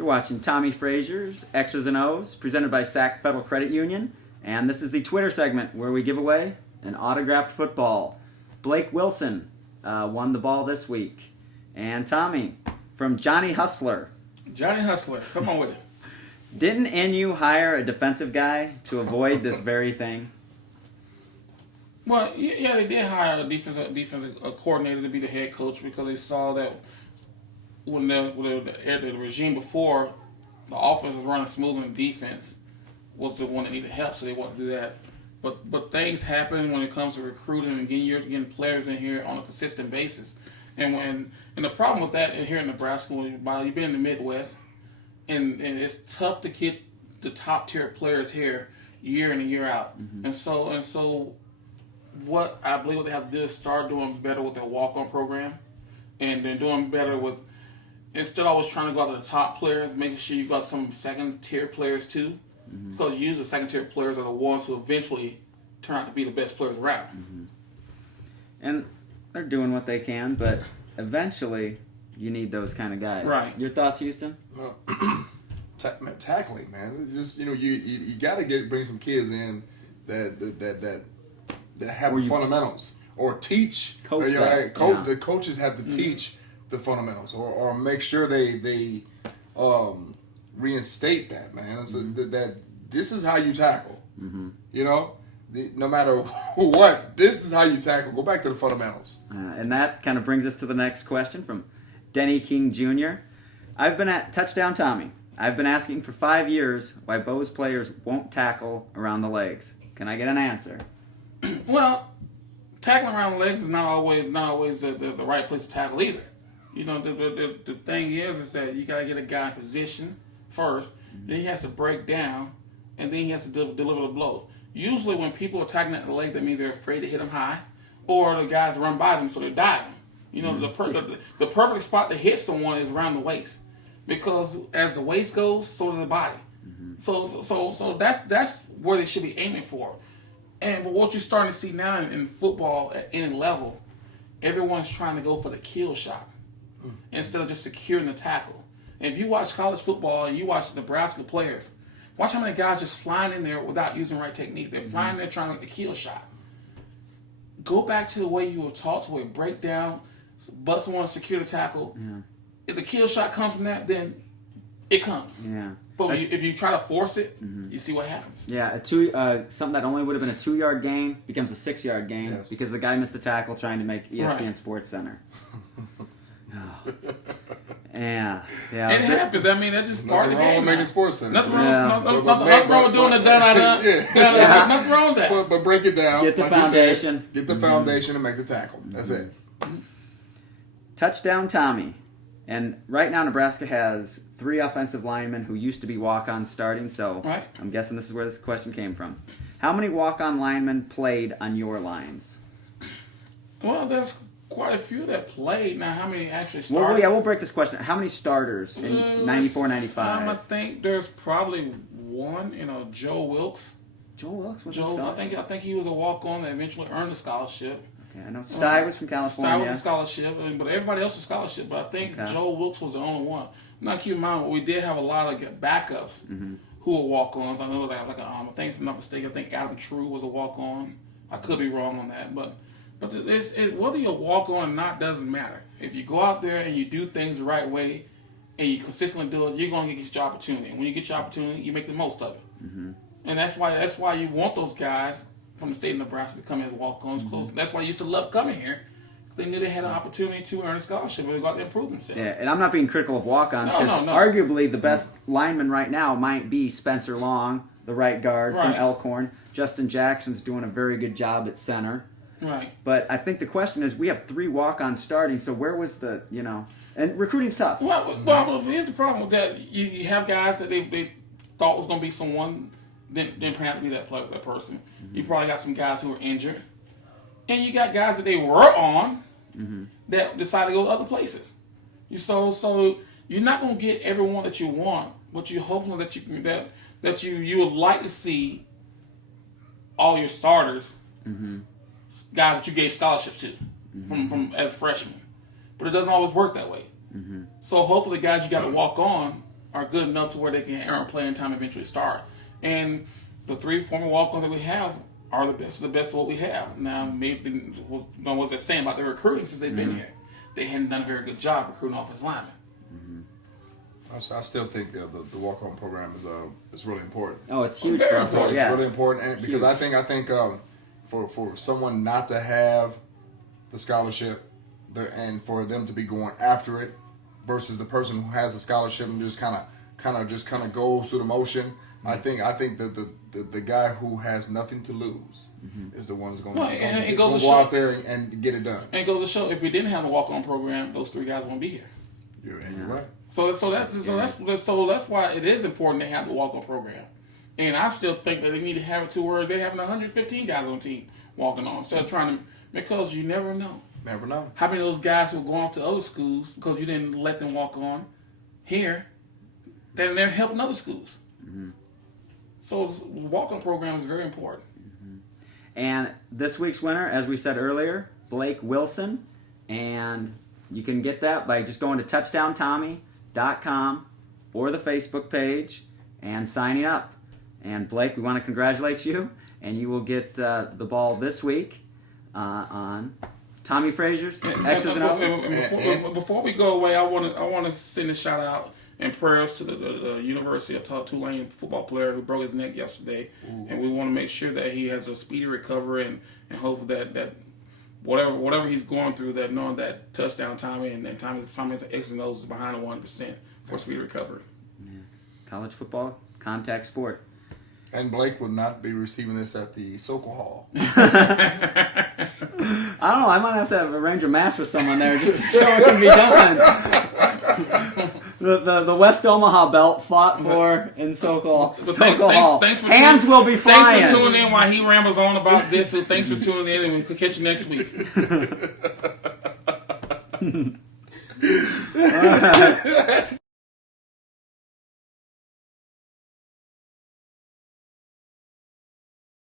You're watching Tommie Frazier's X's and O's, presented by Sac Federal Credit Union, and this is the Twitter segment where we give away an autographed football. Blake Wilson won the ball this week. And Tommy, from Johnny Hustler. Johnny Hustler, come on with it. Didn't NU hire a defensive guy to avoid this very thing? Well, yeah, they did hire a defensive coordinator to be the head coach because they saw that when the regime before, the offense was running smooth and the defense was the one that needed help, so they wanted to do that. But things happen when it comes to recruiting and getting players in here on a consistent basis. And the problem with that here in Nebraska, you've been in the Midwest, and it's tough to get the top tier players here year in and year out. Mm-hmm. And so what I believe what they have to do is start doing better with their walk-on program, and then doing better with, instead of always trying to go after the top players, making sure you got some second tier players too. Mm-hmm. Because usually second tier players are the ones who eventually turn out to be the best players around. Mm-hmm. And they're doing what they can, but eventually you need those kind of guys. Right. Your thoughts, Houston? Well, tackling, man. It's just you got to bring some kids in that have fundamentals or teach. Coach The coaches have to teach the fundamentals or make sure they reinstate that, man. So that this is how you tackle. Mm-hmm. No matter what, this is how you tackle. Go back to the fundamentals. And that kind of brings us to the next question from Denny King Jr. I've been at Touchdown Tommy. I've been asking for 5 years why Bo's players won't tackle around the legs. Can I get an answer? Well, tackling around the legs is not always the right place to tackle either. The thing is that you got to get a guy in position first, then he has to break down, and then he has to deliver the blow. Usually when people are tackling at the leg, that means they're afraid to hit them high, or the guys run by them, so they're diving. The perfect spot to hit someone is around the waist, because as the waist goes, so does the body. Mm-hmm. So that's where they should be aiming for. But what you're starting to see now in football at any level, everyone's trying to go for the kill shot instead of just securing the tackle. And if you watch college football and you watch Nebraska players, watch how many guys just flying in there without using the right technique. They're flying there trying to get the kill shot. Go back to the way you were taught, to where break down, but someone to secure the tackle. Yeah. If the kill shot comes from that, then it comes. Yeah. But if you try to force it, you see what happens. Yeah, something that only would have been a 2-yard gain becomes a 6-yard gain because the guy missed the tackle trying to make ESPN Sports Center. Oh. Yeah. It happens. I mean, that's just part of the game. Nothing wrong with making Sports Center. Nothing wrong with doing the done. Nothing wrong with that. But break it down. Get the foundation. Get the foundation and make the tackle. That's it. Touchdown Tommy. And right now Nebraska has 3 offensive linemen who used to be walk-on starting, so I'm guessing this is where this question came from. How many walk-on linemen played on your lines? Well, there's quite a few that played. Now, how many actually started? We'll break this question. How many starters in 94, 95? I think there's probably one, Joe Wilkes. Joe Wilkes was a scholarship? I think he was a walk-on that eventually earned a scholarship. Okay, I know Sty was from California. Sty was a scholarship, but everybody else was scholarship. But I think Joe Wilkes was the only one. Now, keep in mind, we did have a lot of backups who were walk-ons. I know that, I think, if I'm not mistaken, I think Adam True was a walk-on. I could be wrong on that, but whether you're a walk-on or not doesn't matter. If you go out there and you do things the right way and you consistently do it, you're going to get your opportunity. And when you get your opportunity, you make the most of it. Mm-hmm. And that's why you want those guys from the state of Nebraska to come in as walk-ons. Mm-hmm. That's why you used to love coming here. They knew they had an opportunity to earn a scholarship and they got to improve themselves. Yeah, and I'm not being critical of walk-ons because arguably the best lineman right now might be Spencer Long, the right guard from Elkhorn. Justin Jackson's doing a very good job at center. Right. But I think the question is, we have 3 walk-ons starting, so where was the, and recruiting's tough. Well, here's the problem with that. You have guys that they thought was going to be someone, didn't turn out to be that person. Mm-hmm. You probably got some guys who were injured. And you got guys that they were on that decided to go to other places. So you're not going to get everyone that you want, but you're hoping that you would like to see all your starters, guys that you gave scholarships to from as freshmen. But it doesn't always work that way. Mm-hmm. So hopefully the guys you got to walk on are good enough to where they can earn playing time and eventually start. And the 3 former walk-ons that we have are the best of what we have. Now, maybe what's that saying about the recruiting since they've been here? They hadn't done a very good job recruiting offensive linemen. I still think the walk-on program is really important. Oh, it's huge Very for us. important. It's Yeah. really important, and because Huge. I think for someone not to have the scholarship, and for them to be going after it, versus the person who has the scholarship and just kind of goes through the motion. I think that the guy who has nothing to lose is the one who's going to go out there and get it done. And it goes to show, if we didn't have the walk-on program, those 3 guys won't be here. You're right. So that's why it is important to have the walk-on program. And I still think that they need to have it to where they're having 115 guys on the team walking on instead of trying to, because you never know. Never know. How many of those guys will go on to other schools because you didn't let them walk on here, then they're helping other schools. So the walk-on program is very important. And this week's winner, as we said earlier, Blake Wilson. And you can get that by just going to touchdowntommy.com or the Facebook page and signing up. And Blake, we want to congratulate you. And you will get the ball this week on Tommie Frazier's X's and O's. And before we go away, I want to send a shout out and prayers to the University of Tulane football player who broke his neck yesterday. And we want to make sure that he has a speedy recovery and hope that whatever he's going through, that knowing that touchdown Tommie and Tommie's X's and O's is behind him 100% for speedy recovery. Yeah. College football, contact sport. And Blake will not be receiving this at the Sokol Hall. I don't know. I might have to arrange a match with someone there just to show it can be done. The West Omaha belt fought for in Sokol Hall. Thanks for Hands will be flying. Thanks for tuning in while he rambles on about this. And thanks for tuning in, and we'll catch you next week. All right.